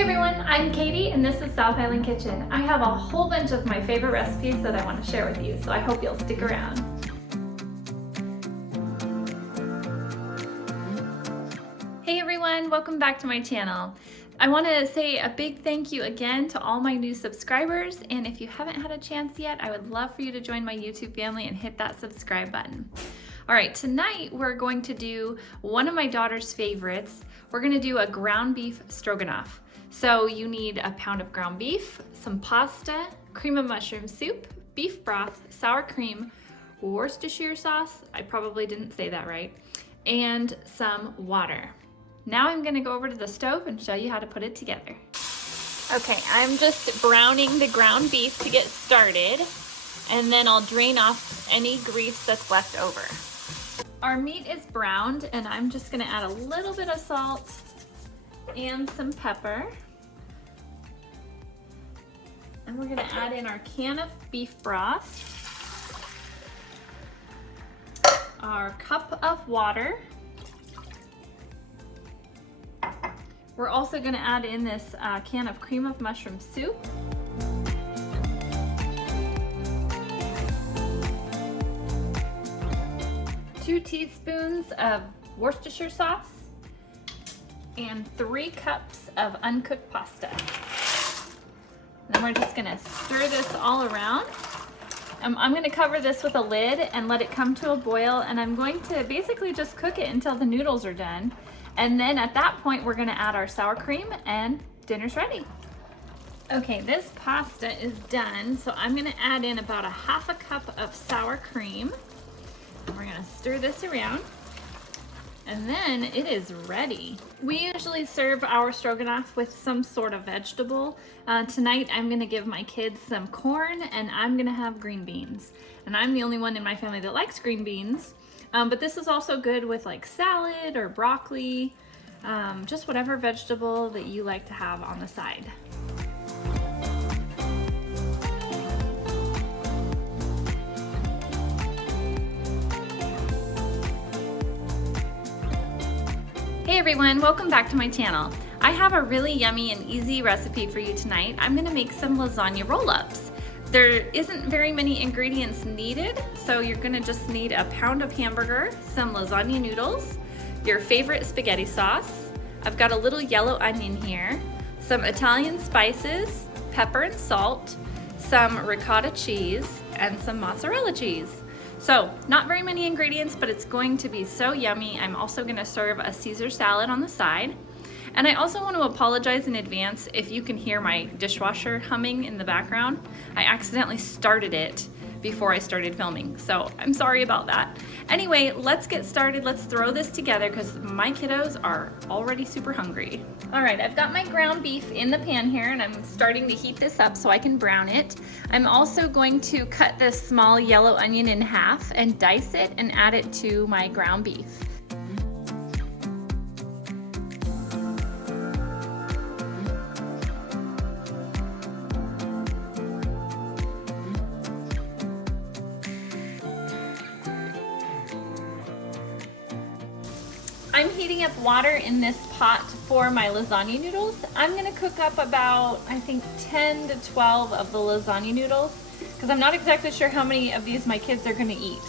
Hey everyone, I'm Katie and this is South Island Kitchen. I have a whole bunch of my favorite recipes that I want to share with you, so I hope you'll stick around. Hey everyone, welcome back to my channel. I want to say a big thank you again to all my new subscribers, and if you haven't had a chance yet, I would love for you to join my YouTube family and hit that subscribe button. All right, tonight we're going to do one of my daughter's favorites. We're going to do a ground beef stroganoff. So you need a pound of ground beef, some pasta, cream of mushroom soup, beef broth, sour cream, Worcestershire sauce, I probably didn't say that right, and some water. Now I'm gonna go over to the stove and show you how to put it together. Okay, I'm just browning the ground beef to get started, and then I'll drain off any grease that's left over. Our meat is browned, and I'm just gonna add a little bit of salt and some pepper. And we're gonna add in our can of beef broth, our cup of water. We're also gonna add in this can of cream of mushroom soup. Two teaspoons of Worcestershire sauce, and 3 cups of uncooked pasta. Then we're just gonna stir this all around. I'm gonna cover this with a lid and let it come to a boil, and I'm going to basically just cook it until the noodles are done. And then at that point, we're gonna add our sour cream and dinner's ready. Okay, this pasta is done, so I'm gonna add in about a half a cup of sour cream. And we're gonna stir this around. And then it is ready. We usually serve our stroganoff with some sort of vegetable. Tonight I'm gonna give my kids some corn, and I'm gonna have green beans. And I'm the only one in my family that likes green beans. But this is also good with like salad or broccoli, just whatever vegetable that you like to have on the side. Hey everyone, welcome back to my channel. I have a really yummy and easy recipe for you tonight. I'm gonna make some lasagna roll-ups. There isn't very many ingredients needed, so you're gonna just need a pound of hamburger, some lasagna noodles, your favorite spaghetti sauce. I've got a little yellow onion here, some Italian spices, pepper and salt, some ricotta cheese, and some mozzarella cheese. So, not very many ingredients, but it's going to be so yummy. I'm also gonna serve a Caesar salad on the side. And I also want to apologize in advance if you can hear my dishwasher humming in the background. I accidentally started it before I started filming, so I'm sorry about that. Anyway, let's get started. Let's throw this together because my kiddos are already super hungry. All right, I've got my ground beef in the pan here, and I'm starting to heat this up so I can brown it. I'm also going to cut this small yellow onion in half and dice it and add it to my ground beef. I'm heating up water in this pot for my lasagna noodles. I'm gonna cook up about, I think, 10 to 12 of the lasagna noodles, because I'm not exactly sure how many of these my kids are gonna eat.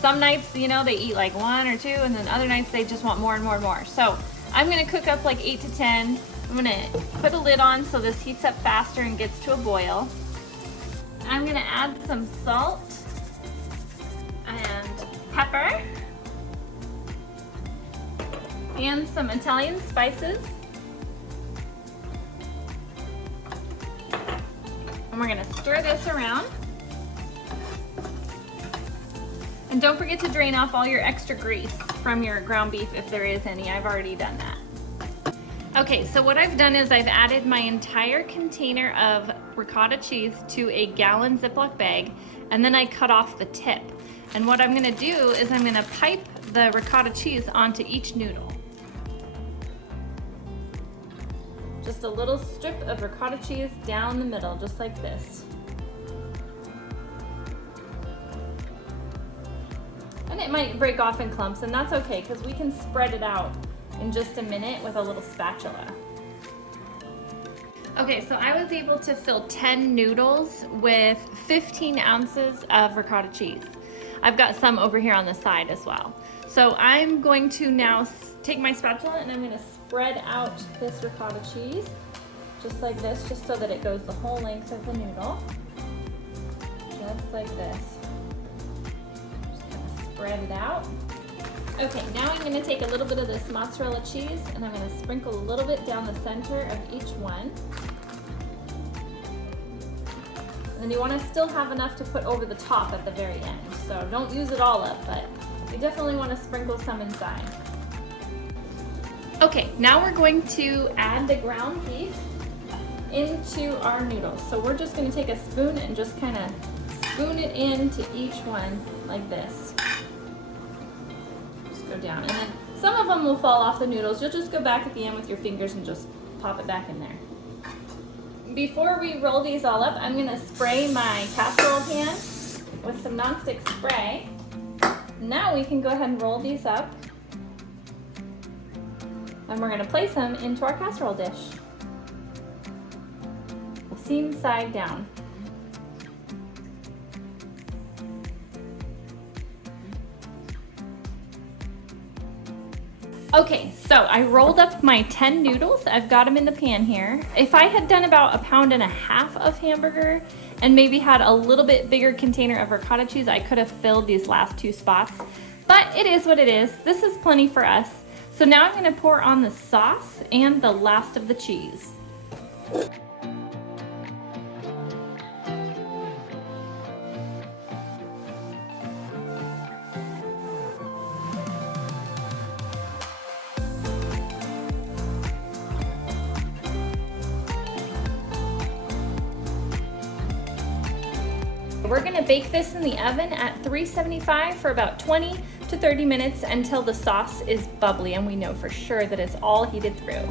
Some nights, you know, they eat like 1 or 2, and then other nights they just want more and more and more. So I'm gonna cook up like 8 to 10. I'm gonna put a lid on so this heats up faster and gets to a boil. I'm gonna add some salt and pepper and some Italian spices. And we're gonna stir this around. And don't forget to drain off all your extra grease from your ground beef if there is any. I've already done that. Okay, so what I've done is I've added my entire container of ricotta cheese to a gallon Ziploc bag, and then I cut off the tip. And what I'm gonna do is I'm gonna pipe the ricotta cheese onto each noodle. Just a little strip of ricotta cheese down the middle, just like this. And it might break off in clumps, and that's okay, because we can spread it out in just a minute with a little spatula. Okay, so I was able to fill 10 noodles with 15 ounces of ricotta cheese. I've got some over here on the side as well. So I'm going to now take my spatula and I'm going to spread out this ricotta cheese just like this, just so that it goes the whole length of the noodle. Just like this. Just kind of spread it out. Okay, now I'm going to take a little bit of this mozzarella cheese and I'm going to sprinkle a little bit down the center of each one. And then you want to still have enough to put over the top at the very end. So don't use it all up, but you definitely want to sprinkle some inside. Okay, now we're going to add the ground beef into our noodles. So we're just going to take a spoon and just kind of spoon it into each one like this. Just go down. And then some of them will fall off the noodles. You'll just go back at the end with your fingers and just pop it back in there. Before we roll these all up, I'm going to spray my casserole pan with some nonstick spray. Now we can go ahead and roll these up. And we're going to place them into our casserole dish. Seam side down. Okay, so I rolled up my 10 noodles. I've got them in the pan here. If I had done about 1.5 pounds of hamburger and maybe had a little bit bigger container of ricotta cheese, I could have filled these last 2 spots. But it is what it is. This is plenty for us. So now I'm going to pour on the sauce and the last of the cheese. We're going to bake this in the oven at 375 for about 20 to 30 minutes until the sauce is bubbly and we know for sure that it's all heated through.